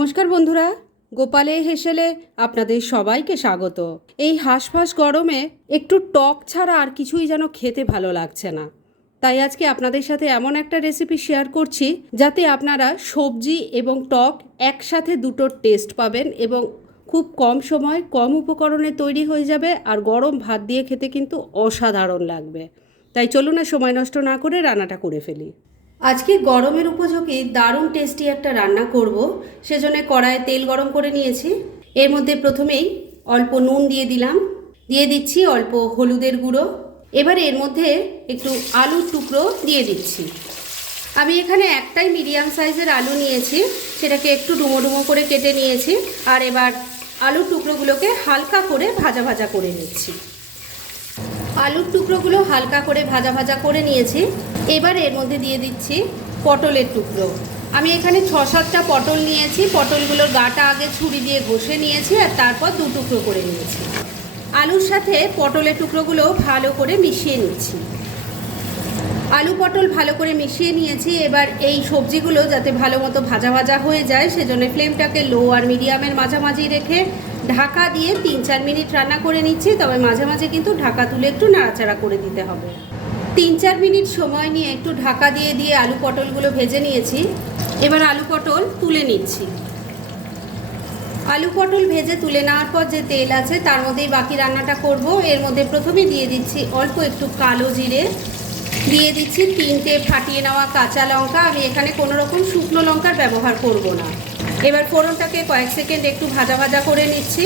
নমস্কার বন্ধুরা, গোপালে হেসেলে আপনাদের সবাইকে স্বাগত। এই হাঁসফাঁস গরমে একটু টক ছাড়া আর কিছুই যেন খেতে ভালো লাগছে না। তাই আজকে আপনাদের সাথে এমন একটা রেসিপি শেয়ার করছি, যাতে আপনারা সবজি এবং টক একসাথে দুটোর টেস্ট পাবেন এবং খুব কম সময় কম উপকরণে তৈরি হয়ে যাবে আর গরম ভাত দিয়ে খেতে কিন্তু অসাধারণ লাগবে। তাই চলুন না সময় নষ্ট না করে রান্নাটা করে ফেলি। আজকে গরমের উপযোগী দারুণ টেস্টি একটা রান্না করব। সেজন্য কড়াইয়ে তেল গরম করে নিয়েছি। এর মধ্যে প্রথমেই অল্প নুন দিয়ে দিলাম। দিয়ে দিচ্ছি অল্প হলুদের গুঁড়ো। এবার এর মধ্যে একটু আলুর টুকরো দিয়ে দিচ্ছি। আমি এখানে একটাই মিডিয়াম সাইজের আলু নিয়েছি। সেটাকে একটু ডুমো ডুমো করে কেটে নিয়েছি। আর এবার আলুর টুকরোগুলোকে হালকা করে ভাজা ভাজা করে নিচ্ছি। আলুর টুকরোগুলো হালকা করে ভাজা ভাজা করে নিয়েছি। এবার এর মধ্যে দিয়ে দিচ্ছি পটলের টুকরো। আমি এখানে ছ সাতটা পটল নিয়েছি পটলগুলোর গাটা আগে ছুরি দিয়ে ঘষে নিয়েছি আর তারপর দু টুকরো করে নিয়েছি। আলুর সাথে পটলের টুকরোগুলো ভালো করে মিশিয়ে নিচ্ছি। আলু পটল ভালো করে মিশিয়ে নিয়েছি, এবার এই সবজিগুলো যাতে ভালো মতো ভাজা ভাজা হয়ে যায়, সেজন্য ফ্লেমটাকে লো আর মিডিয়ামের মাঝামাঝি রেখে ঢাকা দিয়ে তিন চার মিনিট রান্না করে নিচ্ছি, তবে মাঝে মাঝে কিন্তু ঢাকা তুলে একটু নাড়াচাড়া করে দিতে হবে। তিন চার মিনিট সময় নিয়ে একটু ঢাকা দিয়ে দিয়ে আলু পটলগুলো ভেজে নিয়েছি। এবার আলু পটল তুলে নিচ্ছি। আলু পটল ভেজে তুলে নেওয়ার পর যে তেল আছে, তার মধ্যেই বাকি রান্নাটা করব। এর মধ্যে প্রথমে দিয়ে দিচ্ছি অল্প একটু কালো জিরে। দিয়ে দিচ্ছি তিনটে ফাটিয়ে নেওয়া কাঁচা লঙ্কা। আমি এখানে কোনো রকম শুকনো লঙ্কার ব্যবহার করব না। এবার ফোড়নটাকে কয়েক সেকেন্ড একটু ভাজা ভাজা করে নিচ্ছি।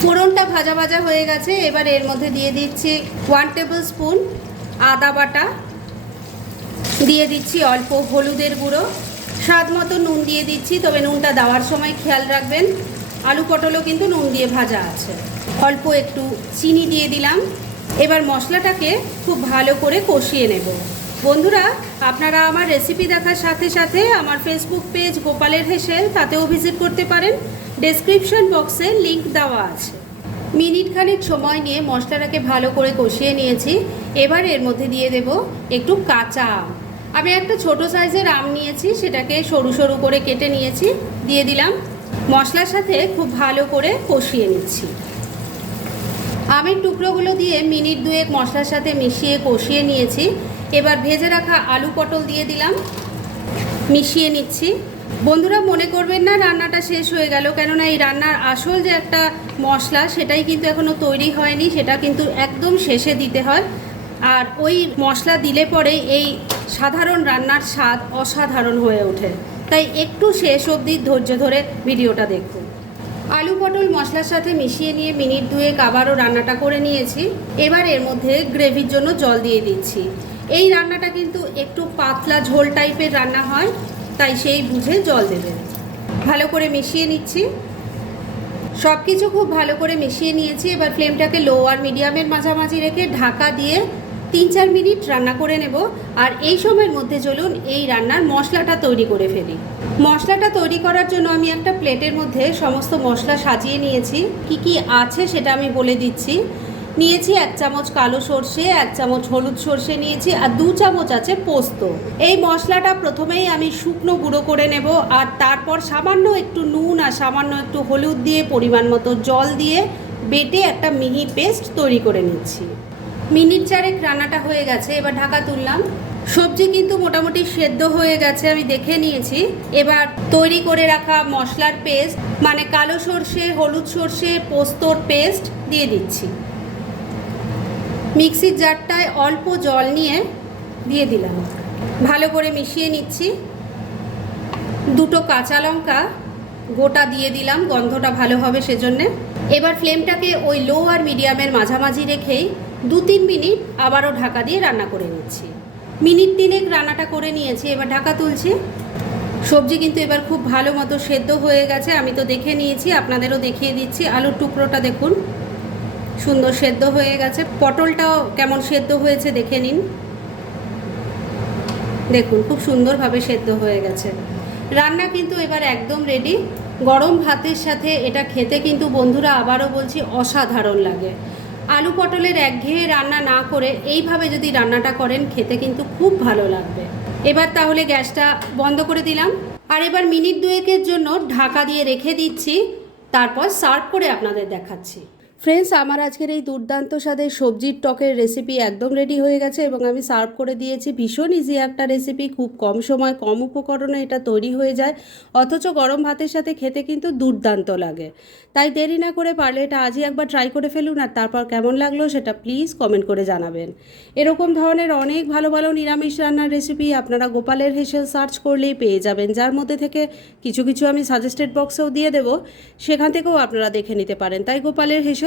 ফোড়নটা ভাজা ভাজা হয়ে গেছে। এবার এর মধ্যে দিয়ে দিচ্ছি ওয়ান টেবিল স্পুন আদা বাটা দিয়ে দিচ্ছি অল্প হলুদের গুঁড়ো। স্বাদ মতো নুন দিয়ে দিচ্ছি, তবে নুনটা দেওয়ার সময় খেয়াল রাখবেন। আলু পটলও কিন্তু নুন দিয়ে ভাজা আছে। অল্প একটু চিনি দিয়ে দিলাম। এবার মশলাটাকে খুব ভালো করে কষিয়ে নেব। বন্ধুরা, আপনারা আমার রেসিপি দেখার সাথে সাথে আমার ফেসবুক পেজ গোপালের হেসেল তাতেও ভিজিট করতে পারেন। ডেসক্রিপশন বক্সে লিংক দেওয়া আছে। মিনিট খানিক সময় নিয়ে মশলাটাকে ভালো করে কষিয়ে নিয়েছি। এবার এর মধ্যে দিয়ে দেব একটু কাঁচা আম। আমি একটা ছোট সাইজের আম নিয়েছি, সেটাকে সরু সরু করে কেটে নিয়েছি, দিয়ে দিলাম মশলার সাথে খুব ভালো করে কষিয়ে নিচ্ছি। আমের টুকরোগুলো দিয়ে মিনিট দুয়েক মশলার সাথে মিশিয়ে কষিয়ে নিয়েছি। এবার ভেজে রাখা আলু পটল দিয়ে দিলাম, মিশিয়ে নিচ্ছি। বন্ধুরা, মনে করবেন না রান্নাটা শেষ হয়ে গেল, কেননা এই রান্নার আসল যে একটা মশলা, সেটাই কিন্তু এখনও তৈরি হয়নি, সেটা কিন্তু একদম শেষে দিতে হয়। আর ওই মশলা দিলে পরে এই সাধারণ রান্নার স্বাদ অসাধারণ হয়ে ওঠে। তাই একটু শেষ অবধি ধৈর্য ধরে ভিডিওটা দেখুন। আলু পটল মশলার সাথে মিশিয়ে নিয়ে মিনিট দুয়েক আবারও রান্নাটা করে নিয়েছি। এবার এর মধ্যে গ্রেভির জন্য জল দিয়ে দিচ্ছি। এই রান্নাটা কিন্তু একটু পাতলা ঝোল টাইপের রান্না হয়, তাই সেই বুঝে জল দেবেন ভালো করে মিশিয়ে নিচ্ছি। সব কিছু খুব ভালো করে মিশিয়ে নিয়েছি। এবার ফ্লেমটাকে লো আর মিডিয়ামের মাঝামাঝি রেখে ঢাকা দিয়ে তিন চার মিনিট রান্না করে নেব আর এই সময়ের মধ্যে চলুন এই রান্নার মশলাটা তৈরি করে ফেলি। মশলাটা তৈরি করার জন্য আমি একটা প্লেটের মধ্যে সমস্ত মশলা সাজিয়ে নিয়েছি। কি কি আছে সেটা আমি বলে দিচ্ছি। নিয়েছি এক চামচ কালো সর্ষে, এক চামচ হলুদ সর্ষে নিয়েছি আর দু চামচ আছে পোস্ত। এই মশলাটা প্রথমেই আমি শুকনো গুঁড়ো করে নেব আর তারপর সামান্য একটু নুন আর সামান্য একটু হলুদ দিয়ে পরিমাণ মতো জল দিয়ে বেটে একটা মিহি পেস্ট তৈরি করে নিচ্ছি। মিনিট চারেক রান্নাটা হয়ে গেছে, এবার ঢাকা তুললাম। সবজি কিন্তু মোটামুটি সেদ্ধ হয়ে গেছে, আমি দেখে নিয়েছি। এবার তৈরি করে রাখা মশলার পেস্ট মানে কালো সর্ষে, হলুদ সর্ষে, পোস্তর পেস্ট দিয়ে দিচ্ছি। মিক্সির জারটায় অল্প জল নিয়ে দিয়ে দিলাম। ভালো করে মিশিয়ে নিচ্ছি। দুটো কাঁচা লঙ্কা গোটা দিয়ে দিলাম, গন্ধটা ভালো হবে সেজন্যে। এবার ফ্লেমটাকে ওই লো আর মিডিয়ামের মাঝামাঝি রেখেই দু তিন মিনিট আবারও ঢাকা দিয়ে রান্না করে নিচ্ছি। মিনিট তিনেক রান্নাটা করে নিয়েছি, এবার ঢাকা তুলছি। সবজি কিন্তু এবার খুব ভালো মতো সেদ্ধ হয়ে গেছে, আমি তো দেখে নিয়েছি, আপনাদেরও দেখিয়ে দিচ্ছি। আলুর টুকরোটা দেখুন, সুন্দর সেদ্ধ হয়ে গেছে। পটলটাও কেমন সেদ্ধ হয়েছে দেখে নিন। দেখুন, খুব সুন্দরভাবে সেদ্ধ হয়ে গেছে। রান্না কিন্তু এবার একদম রেডি গরম ভাতের সাথে এটা খেতে কিন্তু বন্ধুরা আবারও বলছি অসাধারণ লাগে। আলু পটলের একঘেয়ে রান্না না করে এইভাবে যদি রান্নাটা করেন, খেতে কিন্তু খুব ভালো লাগবে। এবার তাহলে গ্যাসটা বন্ধ করে দিলাম। আর এবার মিনিট দুয়েকের জন্য ঢাকা দিয়ে রেখে দিচ্ছি, তারপর সার্ভ করে আপনাদের দেখাচ্ছি। ফ্রেন্ডস আমার আজকের এই দুর্দান্ত স্বাদের সবজির টকের রেসিপি একদম রেডি হয়ে গেছে এবং আমি সার্ভ করে দিয়েছি। ভীষণ ইজি একটা রেসিপি খুব কম সময়, কম উপকরণে এটা তৈরি হয়ে যায়। অথচ গরম ভাতের সাথে খেতে কিন্তু দুর্দান্ত লাগে। তাই দেরি না করে পারলে এটা আজই একবার ট্রাই করে ফেলুন আর তারপর কেমন লাগল সেটা প্লিজ কমেন্ট করে জানাবেন। এরকম ধরনের অনেক ভালো ভালো নিরামিষ রান্নার রেসিপি আপনারা গোপালের হেসেল সার্চ করলেই পেয়ে যাবেন। যার মধ্যে থেকে কিছু কিছু আমি সাজেস্টেড বক্সেও দিয়ে দেবো। সেখান থেকেও আপনারা দেখে নিতে পারেন। তাই গোপালের হেসেল